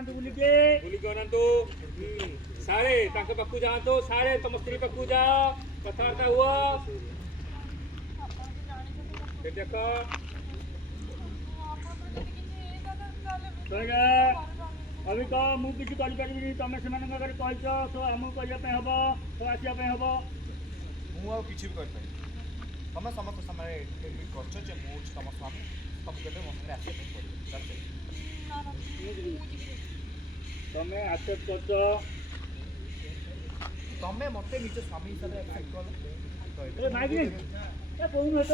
ଅନାନ୍ତୁ ବୁଲିକି ଅନାନ୍ତୁ। ସାରେ ତାଙ୍କ ପାଖକୁ ଯାଆନ୍ତୁ। ସାରେ ତମ ସ୍ତ୍ରୀ ପାଖକୁ ଯାଅ, କଥାବାର୍ତ୍ତା ହୁଅ। ଦେଖ ଅବିକ ମୁଁ କିଛି କରିପାରିବିନି। ତମେ ସେମାନଙ୍କ ଆଗରେ କହିଛ ତ ଆମକୁ କରିବା ପାଇଁ ହବ, ତ ଆସିବା ପାଇଁ ହବ। ମୁଁ ଆଉ କିଛି ବି କରିପାରିବି। ତମେ ସମସ୍ତ ସମୟରେ ଏମିତି କରୁଛ ଯେ ମୁଁ ହେଉଛି ତମ ସ୍ୱାମୀ, ତମକୁ ଏବେ ମୋ ସାଙ୍ଗରେ ଆସିବା ପାଇଁ ପଡ଼ିବ। ତମେ ଆକ୍ସେପ୍ଟ କରୁଛ? ତମେ ମୋତେ ନିଜ ସ୍ୱାମୀ ହିସାବରେ ଆକ୍ସେପ୍ଟ କଲ ତ ମାଗିନି କହୁନୁ ତ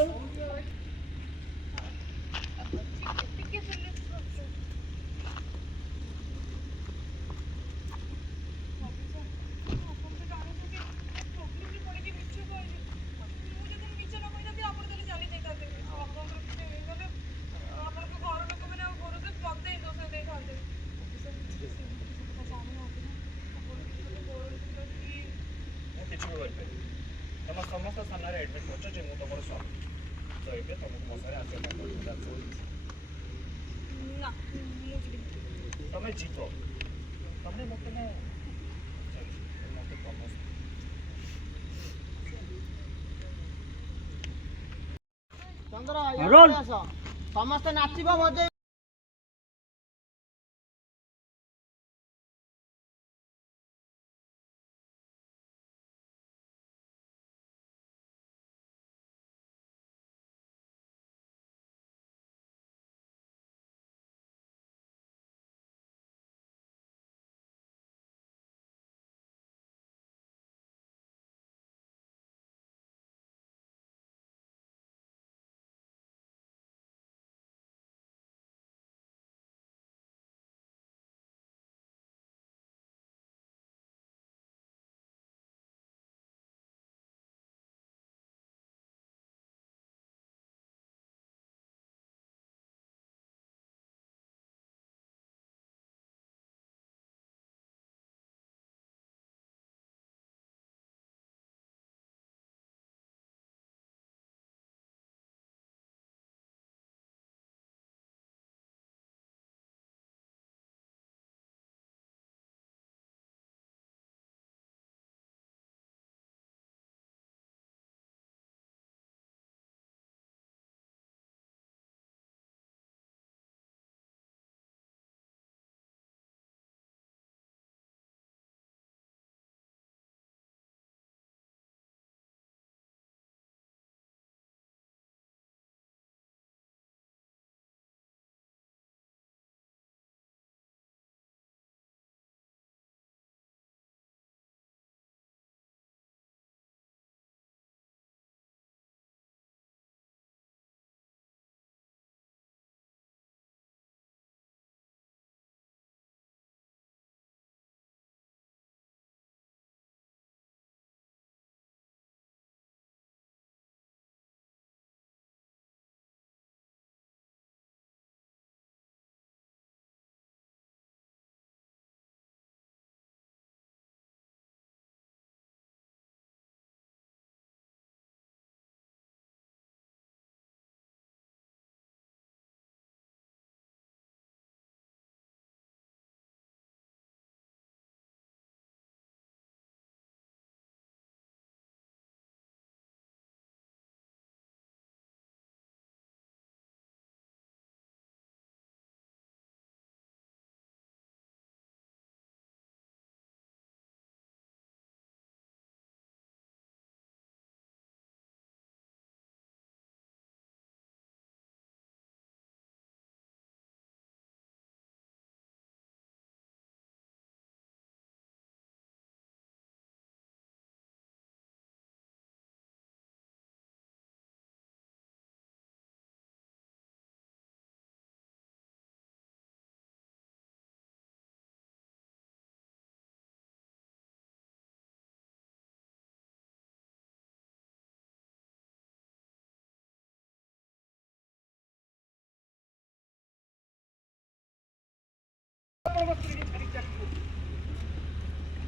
କିଛି ବି କରିପାରିବି। ତମ ସମସ୍ତ ସାମ୍ନାରେ ଆଡ଼ମିଟ୍ କରୁଛ ଯେ ମୁଁ ତମର ସ୍ୱାମୀ, ତ ଏବେ ତମକୁ ମୋ ସାଙ୍ଗରେ ଆସିବା ପାଇଁ ପଡ଼ିବ। ତମେ ଯିବ, ତମେ ମୋତେ ସମସ୍ତେ ନାଚିବ ବଜେଇ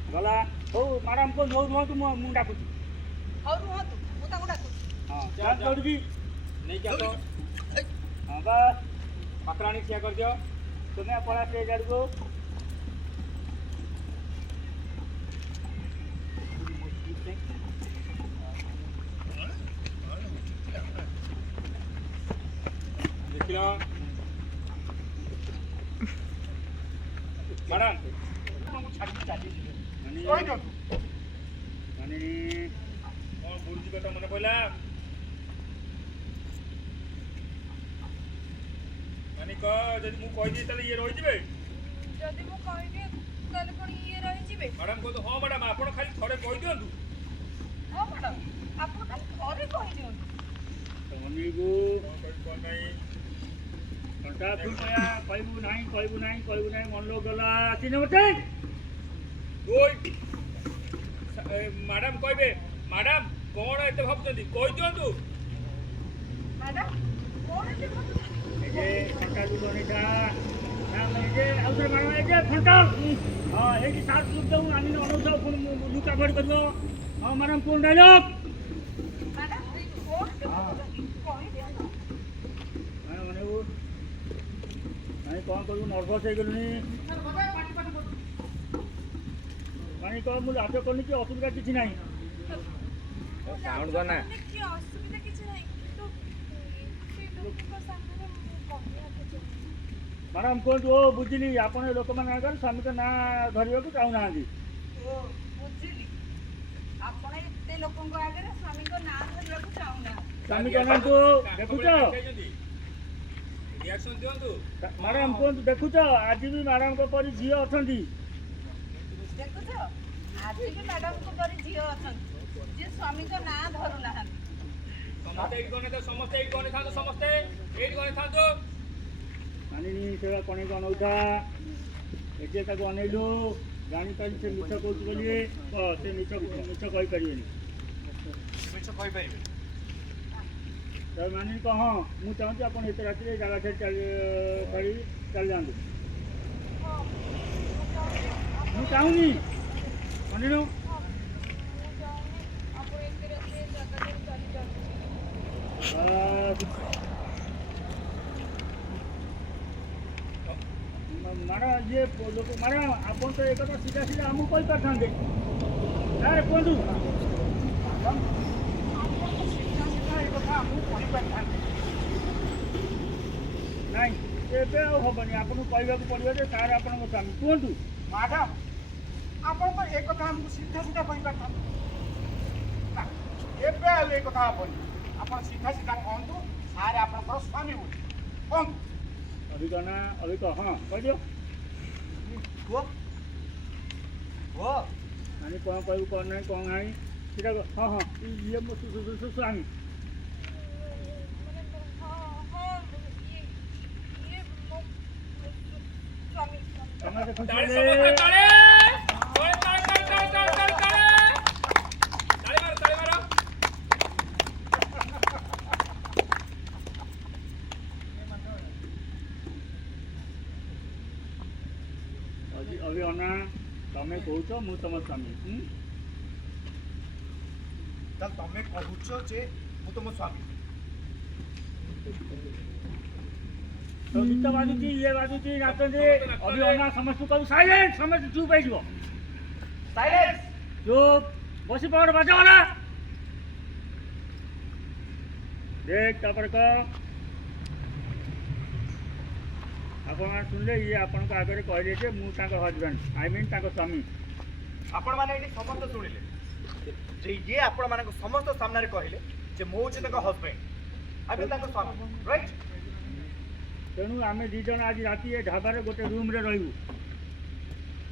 ଗଲା। ହଉ ମ୍ୟାଡ଼ାମ କହୁଛି ହଉ ରୁହନ୍ତୁ, ମୁଁ ଡାକୁଛି। ହଉ ରୁହନ୍ତୁ, ମୁଁ ତାଙ୍କୁ ଡାକୁଛି। ହଁ ଦୌଡ଼ିକି ନେଇକି ଆସ। ହଁ ବାସ୍ ପାଖରେ ଆଣି ଠିଆ କରିଦିଅ। ତୁମେ ପଳା ଷ୍ଟେଜ୍ ଆଡ଼କୁ। ଦେଖିଲ ମ୍ୟାଡ଼ାମ ଛାଡ଼ିକି ଚାଲିଯିବେ ମାନେ କହିଦିଅନ୍ତୁ ମାନେ କ'ଣ ଗୁରୁଜୀ କଥା ମନେ ପଡ଼ିଲା ମାନେ କହ ଯଦି ମୁଁ କହିଦିଏ ତାହେଲେ ଇଏ ରହିଯିବେ ଯଦି ମୁଁ କହିଦିଏ ତାହେଲେ ପୁଣି ଇଏ ରହିଯିବେ। ମ୍ୟାଡ଼ାମ କୁହନ୍ତୁ ହଁ ମ୍ୟାଡ଼ାମ ଆପଣ ଖାଲି ଥରେ କହିଦିଅନ୍ତୁ ହଁ ମ୍ୟାଡ଼ାମ ଆପଣ ଖାଲି ଥରେ କହିଦିଅନ୍ତୁ। ଅନିକୁ କ'ଣ କହିବୁ କ'ଣ ନାହିଁ ଘଣ୍ଟା ତୁ କହିବୁ ନାହିଁ ମନ ଲୋକ ଗଲା ଚିହ୍ନ ମତେ ମ୍ୟାଡ଼ାମ କହିବେ ମ୍ୟାଡ଼ାମ କ'ଣ ଏତେ ଭାବୁଛନ୍ତି କହିଦିଅନ୍ତୁ ମ୍ୟାଡ଼ାମ କ'ଣ ଏତେ ଭାବୁଛନ୍ତି? এই যে ঘন্টা দুটো নেতা এই যে আউথরে ম্যাডাম এই যে ঘন্টা হ্যাঁ এই যে সার সুদ দেবো আমি অনুষ লুকা ভরি করবো হ্যাঁ ম্যাডাম কোন ডায়লগ ମ୍ୟାଡ଼ାମ କ'ଣ ଏତେ ଭାବୁଛନ୍ତି? କହିଦିଅନ୍ତୁ। ମାନେ ମାନେ କ'ଣ କରିବୁ ନର୍ଭସ୍ ହେଇଗଲୁଣି ମାନେ କ'ଣ ମୁଁ ଲାଜ କରୁନି କି ଅସୁବିଧା କିଛି ନାହିଁ ସାଉଣ୍ଡ କର ନା। କିଛି ଅସୁବିଧା କିଛି ନାହିଁ କିନ୍ତୁ ସେ ଲୋକଙ୍କ ସାମ୍ନାରେ ମୁଁ କହିବାକୁ ଚାହୁଁଛି। ମ୍ୟାଡ଼ାମ କୁହନ୍ତୁ ଓ ବୁଝିଲି ଆପଣ ଏ ଲୋକମାନଙ୍କ ଆଗରେ ସ୍ୱାମୀଙ୍କ ନାଁ ଧରିବାକୁ ଚାହୁଁନାହାନ୍ତି ଓ ବୁଝିଲି ଆପଣ ଏତେ ଲୋକଙ୍କ ଆଗରେ ସ୍ୱାମୀଙ୍କ ନାଁ ଧରିବାକୁ ଚାହୁଁନାହାନ୍ତି। ସ୍ୱାମୀଙ୍କ ନାଁକୁ ଦେଖୁଛ ରିଆକ୍ସନ୍ ଦିଅନ୍ତୁ ମ୍ୟାଡ଼ାମ କୁହନ୍ତୁ ଦେଖୁଛ ଆଜି ବି ମ୍ୟାଡ଼ାମଙ୍କ ପରି ଝିଅ ଅଛନ୍ତି ଦେଖୁଛ ଆଜି ବି ମ୍ୟାଡ଼ାମଙ୍କ ପରି ଝିଅ ଅଛନ୍ତି ଯିଏ ସ୍ୱାମୀଙ୍କ ନାଁ ଧରୁନାହାନ୍ତି। ସମସ୍ତେ ଏଇଠି ଗଣିଥାନ୍ତୁ ମାନିନି ସେଟା କଣେଇକି ଅନଉଥା ଏଠି ତାକୁ ଅନେଇଲୁ ଜାଣିପାରି ସେ ମିଛ କହୁଛି ବୋଲି ସେ ମିଛ କହିପାରିବେନି ମିଛ କହିପାରିବେ ତ ମାନିନି କହ ମୁଁ ଚାହୁଁଛି ଆପଣ ଏତେ ରାତିରେ ଜାଗା ଛାଡ଼ି ଚାଲି ଯାଆନ୍ତୁ ମୁଁ ଚାହୁଁନି ମାନିନୁ ମ୍ୟାଡ଼ାମ ଇଏ ଲୋକ ମ୍ୟାଡ଼ାମ ଆପଣ ତ ଏ କଥା ସିଧା ସିଧା ଆମକୁ କହିପାରିଥାନ୍ତେ ସାର୍ କୁହନ୍ତୁ ନାଇଁ ଏବେ ଆଉ ହେବନି ଆପଣଙ୍କୁ କହିବାକୁ ପଡ଼ିବ ଯେ ସାର୍ ଆପଣଙ୍କ ସ୍ୱାମୀ କୁହନ୍ତୁ ମ୍ୟାଡ଼ାମ ଆପଣ ତ ଏ କଥା ଆମକୁ ସିଧା ସିଧା କହିପାରିଥାନ୍ତେ ନା ଏବେ ଆଉ ଏ କଥା ହେବନି ଆପଣ ସିଧା ସିଧା କହନ୍ତୁ ସାର୍ ଆପଣଙ୍କର ସ୍ୱାମୀ ବୋଲି କହନ୍ତୁ ଅଭିକ ନା ଅଭିକ ହଁ କହିଦିଅ କୁହ କୁହ ମାନେ କ'ଣ କହିବୁ କ'ଣ ନାହିଁ କ'ଣ ନାହିଁ ସେଟା ହଁ ହଁ ଇଏ ମୋ ସ୍ୱାମୀ ସମସ୍ତେ ଖୁସି ହେଲେ ଅଭି ଅନା ତମେ କହୁଛ ମୁଁ ତମ ସ୍ୱାମୀ ତାହେଲେ ତମେ କହୁଛ ଯେ ମୁଁ ତମ ସ୍ୱାମୀ ତ ଗୀତ ବାଜୁଛି ଇଏ ବାଜୁଛି ନାଚନ୍ତି ଅଭି ଅନା ସମସ୍ତଙ୍କୁ କହିବୁ ସାଇଲେଣ୍ଟ ସମସ୍ତେ ଚୁପ୍ ହେଇଯିବ ସାଇଲେନ୍ସ ଚୁପ୍ ବସି ପଡ଼ ବାଜ ନା ଦେଖ ତାପରେ କହ ଆପଣମାନେ ଶୁଣିଲେ ଇଏ ଆପଣଙ୍କ ଆଗରେ କହିଲେ ଯେ ମୁଁ ତାଙ୍କ ହଜବେଣ୍ଡ ଆଇ ମିନ୍ ତାଙ୍କ ସ୍ୱାମୀ ଆପଣମାନେ ଏଠି ସମସ୍ତେ ଶୁଣିଲେ ଯେ ଇଏ ଆପଣମାନଙ୍କ ସମସ୍ତ ସାମ୍ନାରେ କହିଲେ ଯେ ମୁଁ ହେଉଛି ତାଙ୍କ ହଜବେଣ୍ଡ ଆବେ ତାଙ୍କ ସ୍ୱାମୀ ରାଇଟ୍ ତେଣୁ ଆମେ ଦୁଇ ଜଣ ଆଜି ରାତି ଏ ଢାବାରେ ଗୋଟେ ରୁମ୍ରେ ରହିବୁ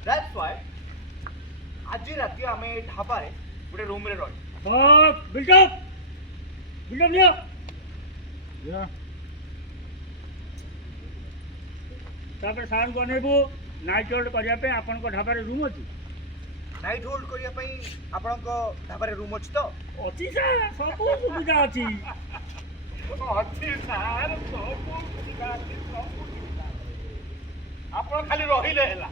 ଦ୍ୟାଟ୍ସ ହ୍ୱାଇ ଆଜି ରାତି ଆମେ ଏ ଢାବାରେ ଗୋଟେ ରୁମ୍ରେ ରହିବୁ ବିଲ୍ଡଅପ୍ ନିଅ ତାପରେ ସାର୍ଙ୍କୁ ଅନେଇବୁ ନାଇଟ୍ ହୋଲ୍ଡ କରିବା ପାଇଁ ଆପଣଙ୍କ ଢାବାରେ ରୁମ୍ ଅଛି ନାଇଟ୍ ହୋଲ୍ଡ କରିବା ପାଇଁ ଆପଣଙ୍କ ଢାବାରେ ରୁମ୍ ଅଛି ତ ଅଛି ସାର୍ ସବୁ ସୁବିଧା ଅଛି ଅଛି ସାର୍ ସବୁ ସୁବିଧା ଅଛି ସବୁ ସୁବିଧା ଆପଣ ଖାଲି ରହିଲେ ହେଲା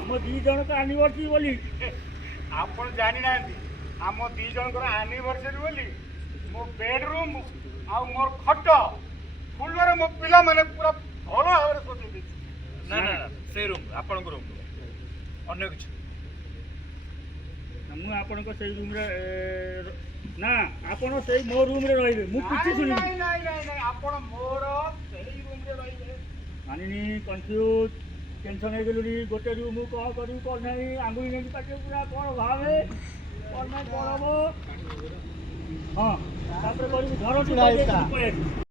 ଆମ ଦୁଇ ଜଣଙ୍କ ଆନିଭର୍ସରୀ ବୋଲି ଆପଣ ଜାଣିନାହାନ୍ତି ଆମ ଦୁଇ ଜଣଙ୍କର ଆନିଭର୍ସରୀ ବୋଲି ମୋ ବେଡରୁମ୍ ଆଉ ମୋର ଖଟ ଫୁଲରେ ମୋ ପିଲାମାନେ ପୁରା ଭଲ ଭାବରେ ସଜେଇ ଦେଇଛି ନା ନା ସେ ରୁମ୍ ଆପଣଙ୍କ ରୁମ୍ ଅନ୍ୟ କିଛି ମୁଁ ଆପଣଙ୍କ ସେଇ ରୁମ୍ରେ ନା ଆପଣ ସେଇ ମୋ ରୁମ୍ରେ ରହିବେ ମୁଁ କିଛି ଶୁଣିବି ନାଇଁ ନାଇଁ ନାଇଁ ନାଇଁ ଆପଣ ମୋର ସେଇ ରୁମରେ ରହିବେ। ମାନିନି କନଫ୍ୟୁଜ୍ ଟେନସନ୍ ହେଇଗଲୁଣି ଗୋଟେ ରୁମ୍ କ'ଣ କରିବୁ କ'ଣ ନାହିଁ ଆଙ୍ଗୁଳି ନେଇକି ପାଟିରେ ପୁରା କ'ଣ ଭାବେ କ'ଣ ନାହିଁ କ'ଣ ହବ ହଁ ତାପରେ କରିବୁ ଘର ପଳେଇ ଆସିବୁ